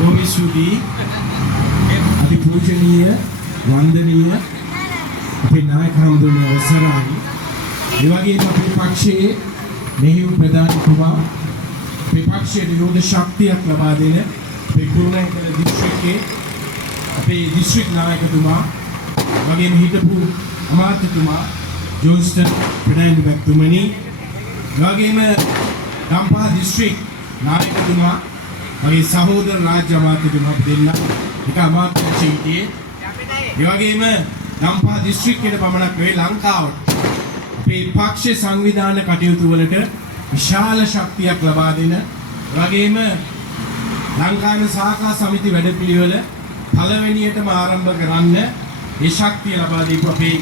බොහොම ස්තුතියි අතිපූජනීය වන්දනීය අපේ නායක හඳුනන අවසරයි. ඒ වගේම අපේ පක්ෂයේ මෙහෙයුම් ප්‍රධානතුමා අපේ පක්ෂයේ යෝධ ශක්තියක් ලබා දෙන අපේ කුරුණෑගල දිස්ත්‍රික්කයේ අපේ දිස්ත්‍රික් නායකතුමා වගේම හිටපු අමාත්‍යතුමා ජෝන්ස්ටන් ප්‍රනාන්දු මැතිතුමනි වගේම ගම්පහ දිස්ත්‍රික් නායකතුමා මගේ සහෝදර රාජ්‍ය අමාත්‍යතුමා දෙන්න එක අමාත්‍යංශයේ ඒ වගේම ගම්පහ දිස්ත්‍රික්කයේ පමණක් නෙවෙයි ලංකාවට අපේ පක්ෂ සංවිධාන කටයුතු වලට විශාල ශක්තියක් ලබා දෙන වගේම ලංකාවේ සාකා සමිති වැඩපිළිවෙල පළවෙනියටම ආරම්භ කරන්න ඒ ශක්තිය ලබා දීපු අපේ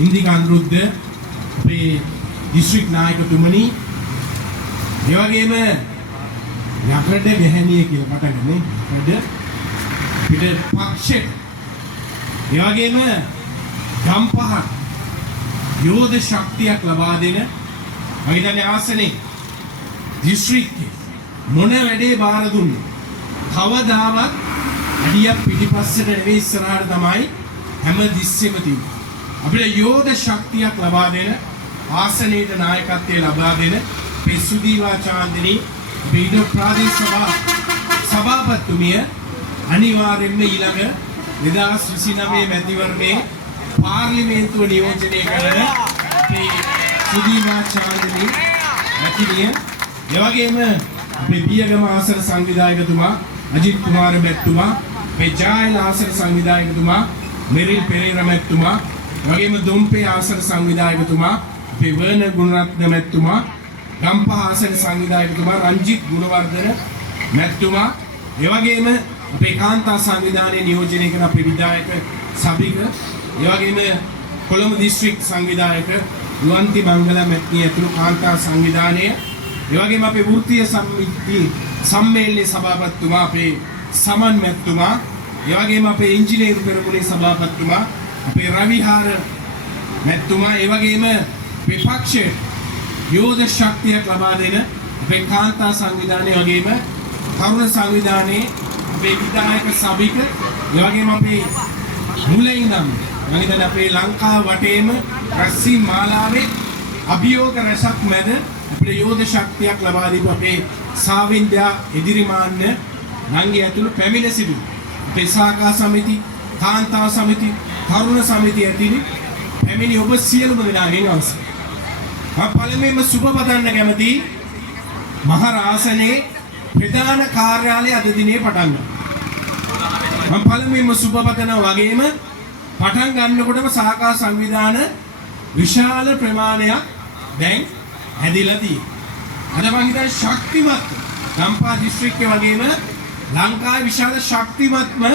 ඉන්දික අනුරුද්ධ අපේ දිස්ත්‍රික් නායකතුමනි ඒ වගේම යකඩ ගැහණිය කියලා මට ගන්නේ යකඩ පිට පක්ෂේ ඒ වගේම ගම්පහ යෝධ ශක්තියක් ලබා දෙන මම හිතන්නේ ආසනේ දිස්ත්‍රික්කේ මොන වැඩේ බාර දුන්නේ කවදාවත් අඩියක් පිටිපස්සට නෙවෙයි ඉස්සරහට තමයි හැම දිස්සෙම තියෙන්නේ අපිට යෝධ ශක්තියක් ලබා දෙන ආසනයේ නායකත්වයේ ලබා දෙන පිසුදීවා චාන්දිනී බීඩ ප්‍රාදේශ සභාපතිතුමිය අනිවාර්යෙන්ම ඊළඟ 2029 මැතිවරණයේ පාර්ලිමේන්තුව නියෝජනය කරන අපේ සුදීවා චාන්දිනී මැතිණිය එවැගේම අපේ බියගම ආසන සංවිධායකතුමා අජිත් කුමාර මැතිතුමා අපේ ජායල ආසන සංවිධායකතුමා මෙරිල් පෙරේරා මැතිතුමා එවැගේම දොම්පේ ආසන සංවිධායකතුමා අපේ වර්ණ ගුණරත්න මැතිතුමා ගම්පහ ආසන සංවිධායකතුමා රංජිත් ගුණවර්ධන මැතිතුමා එවැගේම අපේ කාන්තා සංවිධානයේ නියෝජනය කරන අපේ විධායක සභික එවැගේම කොළඹ දිස්ත්‍රික් සංවිධායක රුවන්ති මංගල මැතිණිය ඇතුළු කාන්තා සංවිධානයේ එවැගේම අපේ වෘත්තීය සමිති සම්මේලනයේ සභාපතිතුමා අපේ සමන් මැතිතුමා එවැගේම අපේ ඉංජිනේරු පෙරමුණේ සභාපතිතුමා අපේ රවිහාර මැතිතුමා එවැගේම විපක්ෂයේ යෝධ ශක්තියක් ලබා දෙන අපේ කාන්තා සංවිධානයේ වගේම තරුණ සංවිධානයේ අපේ විධායක සභික එවැගේම අපේ මුලින් ඉඳන් මම හිතන්නේ අපේ ලංකාව වටේම රැස්වීම් මාලාවේ අභියෝග රසක් මැද අපේ යෝධ ශක්තියක් ලබා දීපු අපේ සාවින්දයා ඉදිරිමාන්න නංගි ඇතුළු පැමිණ සිටු අපේ සාකා සමිති කාන්තා සමිති තරුණ සමිති ඇතුළු පැමිණි ඔබ සියලුම දෙනාගෙන් අවසන් මම පළමුවෙන්ම සුබ පතන්න කැමති මහ රාසනයේ ප්‍රධාන කාර්යාලය අද දිනේ පටන් ගන්නවා. මම පළමුවෙන්ම සුබ පතනවා වගේම පටන් ගන්නකොටම සාකා සංවිධාන විශාල ප්‍රමාණයක් දැන් හැදිලා තියෙනවා. අද මම හිතන්නේ ශක්තිමත් ගම්පහ දිස්ත්‍රික්කයේ වගේම ලංකාවේ විශාල ශක්තිමත්ම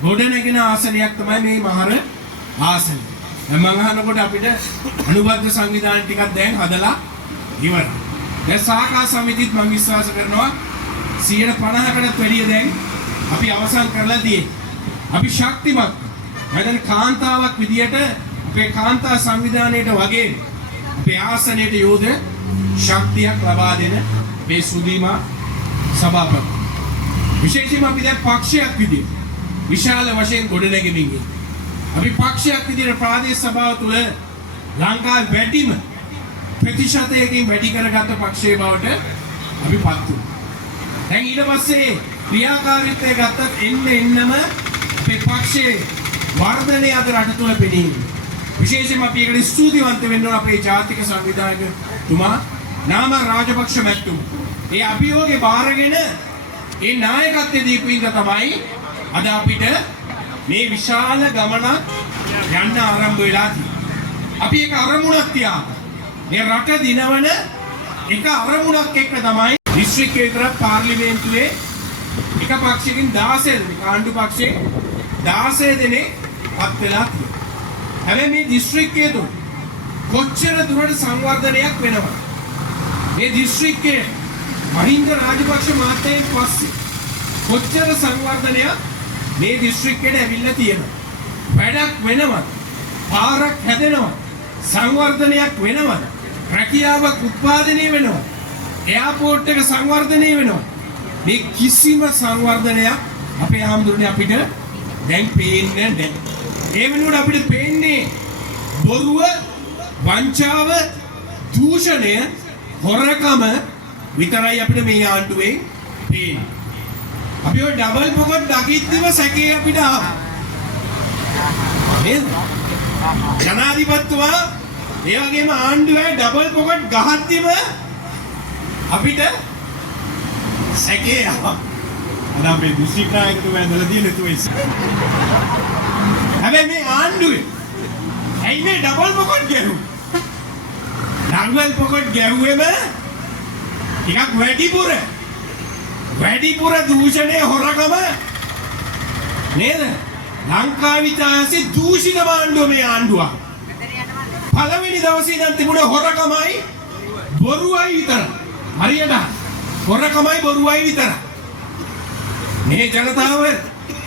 ගොඩනැගෙන ආසනයක් තමයි මේ මහර ආසනය. දැන් මම අහනකොට අපිට අනුබද්ධ සංවිධාන ටිකක් දැන් හදලා ඉවරයි. දැන් සාකා සමිතිත් මම විශ්වාස කරනවා 50%කටත් වැඩිය දැන් අපි අවසන් කරලා තියෙන්නේ. අපි ශක්තිමත්. මම කාන්තාවක් විදියට අපේ කාන්තා සංවිධානයේට වගේ අපේ ආසනයේට යෝධ ශක්තියක් ලබා දෙන මේ සුදීමා සභාපති. විශේෂයෙන්ම අපි දැන් පක්ෂයක් විදියට විශාල වශයෙන් ගොඩනැගෙමින් ඉන්නේ. අපි පක්ෂයක් විදියට ප්‍රාදේශ සභාව තුළ ලංකාවේ වැඩිම ප්‍රතිශතයකින් වැඩි කරගත් පක්ෂයේ බවට අපි පත් වුණා. දැන් ඊට පස්සේ ක්‍රියාකාරීත්වය ගත්තත් එන්නම අපේ පක්ෂයේ වර්ධනය අද රට තුළ පෙනී. විශේෂයෙන්ම අපි ඒකට ස්තුතිවන්ත වෙන්න ඕන අපේ ජාතික සංවිධායකතුමා නාම රාජපක්ෂ මැතිතුමා. ඒ අභියෝගේ බාරගෙන ඒ නායකත්වයේ දීපු ඉඳ තමයි අද අපිට මේ විශාල ගමනක් යන්න ආරම්භ වෙලා තියෙනවා. අපි එක අරමුණක් තියාගන්න. මේ රට දිනවන එක අරමුණක් එක්ක තමයි දිස්ත්‍රික්කයේ විතර පාර්ලිමේන්තුවේ එක පක්ෂයකින් 16 දෙනෙක් ආණ්ඩු පක්ෂයේ 16 දෙනෙක් පත් වෙලා තියෙනවා. හැබැයි මේ දිස්ත්‍රික්කයේ තුල කොච්චර දුරට සංවර්ධනයක් වෙනවද? මේ දිස්ත්‍රික්කයේ මහින්ද රාජපක්ෂ මහත්තයන් පස්සේ කොච්චර සංවර්ධනයක් මේ දිස්ත්‍රික්කයට ඇවිල්ලා තියෙනවා. වැඩක් වෙනවද? පාරක් හැදෙනවද? සංවර්ධනයක් වෙනවද? රැකියාවක් උත්පාදනය වෙනවද? එයාපෝට් එක සංවර්ධනය වෙනවද? මේ කිසිම සංවර්ධනයක් අපේ ආම්දුරනේ අපිට දැන් පේන්නේ නැහැ. ඒ වෙනුවට අපිට පේන්නේ බොරුව, වංචාව, දූෂණය, හොරකම විතරයි අපිට මේ ආණ්ඩුවේ පේන්නේ. අපි ඔය ඩබල් පොකට් දකිද්දිම සැකේ අපිට ආවා. නේද? ජනාධිපතිතුමා ඒ වගේම ආණ්ඩුවේ ඩබල් පොකට් ගහද්දිම අපිට සැකේ ආවා. අද අපේ දිස්ත්‍රික් නායකතුමා ඇඳලා තියෙන තුයිස්. හැබැයි මේ ආණ්ඩුවේ ඇයි මේ ඩබල් පොකට් ගැහුවේ? ඩබල් පොකට් ගැහුවේම ටිකක් වැඩිපුර දූෂණය හොරකම නේද? ලංකාවේ ඉතිහාසයේ දූෂිත ආණ්ඩුව මේ ආණ්ඩුව. පළවෙනි දවසේ ඉඳන් තිබුණ හොරකමයි බොරුවයි විතරයි. හරියට හොරකමයි බොරුවයි විතරයි. මේ ජනතාව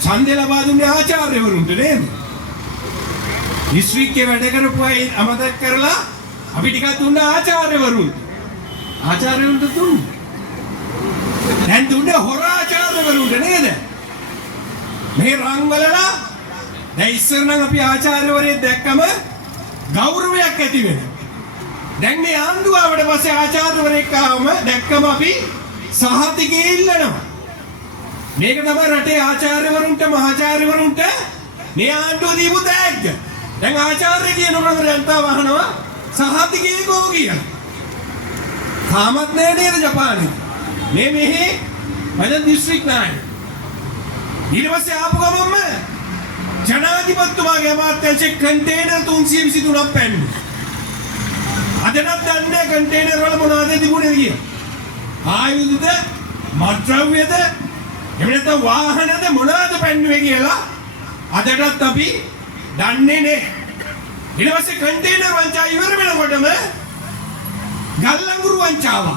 ඡන්දය ලබා දුන්නේ ආචාර්යවරුන්ට නේද? දිස්ත්‍රික්කේ වැඩ කරපු අය අමතක කරලා අපි ටිකක් දුන්නා ආචාර්යවරුන්ට. ආචාර්යවරුන්ට දුන්නේ. දැන් දුන්නේ හොර ආචාර්යවරුන්ට නේද? මේ රංගවලලා දැන් ඉස්සර නම් අපි ආචාර්යවරයෙක් දැක්කම ගෞරවයක් ඇති වෙනවා. දැන් මේ ආණ්ඩුව ආවට පස්සේ ආචාර්යවරයෙක් ආවම දැක්කම අපි සහතිකේ ඉල්ලනවා. මේක තමයි රටේ ආචාර්යවරුන්ට මහාචාර්යවරුන්ට මේ ආණ්ඩුව දීපු තෑග්ග. දැන් ආචාර්ය කියනකොට ජනතාව අහනවා සහතිකේ කෝ කියලා. තාමත් නෑ නේද ජපානයේ? මේ මෙහි මම දිස්ත්‍රික් නායක. ඊට පස්සේ ආපු ගමන්ම ජනාධිපතිතුමාගේ අමාත්‍යාංශයේ කන්ටේනර් 323ක් පැන්නුවා. අදටත් දන්නේ කන්ටේනර් වල මොනවද තිබුණේ කියලා. ආයුධද, මත්ද්‍රව්‍යද, එහෙම නැත්නම් වාහනද මොනවද පැන්නුවේ කියලා අදටත් අපි දන්නේ නැහැ. ඊට පස්සේ කන්ටේනර් වංචාව ඉවර වෙනකොටම ගල්ලංගුරු වංචාව.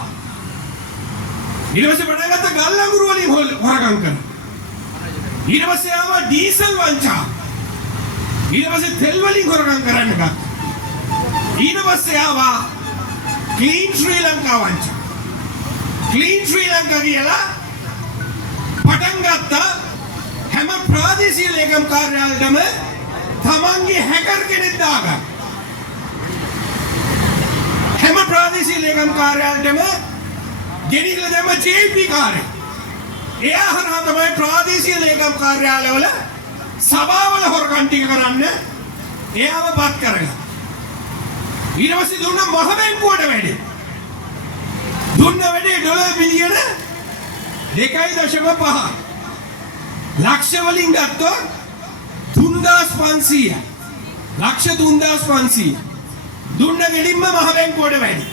ඊට පස්සේ පටන් ගත්ත ගල්ලංගුරු වලින් හොරගම් කරන. ඊට පස්සේ ආවා ඩීසල් වංචාව. ඊට පස්සේ තෙල් වලින් හොරගම් කරන්න ගත්තා. ඊට පස්සේ ආවා ක්ලීන් ශ්‍රී ලංකා වංචාව. ක්ලීන් ශ්‍රී ලංකා කියලා පටන් ගත්තා හැම ප්‍රාදේශීය ලේකම් කාර්යාලයකම තමන්ගේ හැකර් කෙනෙක් දාගන්න. හැම ප්‍රාදේශීය ලේකම් කාර්යාලයකම ගෙනිහිල්ලා දැම්ම JP කාර්යය. එයා හරහා තමයි ප්‍රාදේශීය ලේකම් කාර්යාලවල සභාවල හොරකම් ටික කරන්න එයාව පත් කරගන්න. ඊට පස්සේ දුන්න මහ බැංකුවට වැඩි. දුන්න වැඩි ඩොලර් බිලියන 2.5. ලක්ෂ වලින් ගත්තොත් 3500. ලක්ෂ 3500. දුන්න ගෙලින්ම මහ බැංකුවට වැඩි.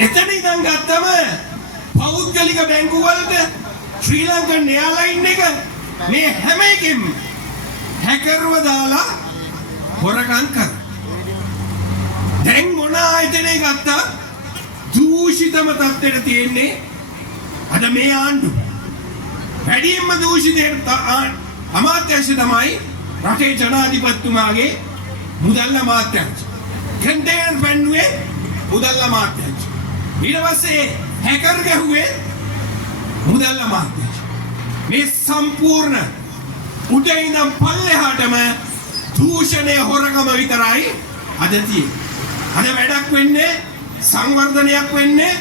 එතන ඉඳන් ගත්තම පෞද්ගලික බැංකු වලට ශ්‍රී ලංකන් එයාලයින් එක මේ හැම එකෙම හැකර්ව දාලා හොරකම් කරා. දැන් මොන ආයතනය ගත්තා දූෂිතම තත්ත්වයට තියෙන්නේ අද මේ ආණ්ඩුව. වැඩියෙන්ම දූෂිතයට අමාත්‍යාංශ තමයි රටේ ජනාධිපතිතුමාගේ මුදල් අමාත්‍යාංශ. කන්ටේනර් පැන්නුවේ මුදල් අමාත්‍යාංශ. ඊට පස්සේ හැකර් ගැහුවේ මුදල් අමාත්‍යාංශ. මේ සම්පූර්ණ උඩ ඉඳන් පල්ලෙහාටම දූෂණය හොරකම විතරයි අද තියෙන්නේ. අද වැඩක් වෙන්නේ සංවර්ධනයක් වෙන්නේ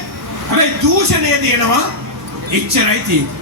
හැබැයි දූෂණය දෙනවා එච්චරයි තියෙන්නේ.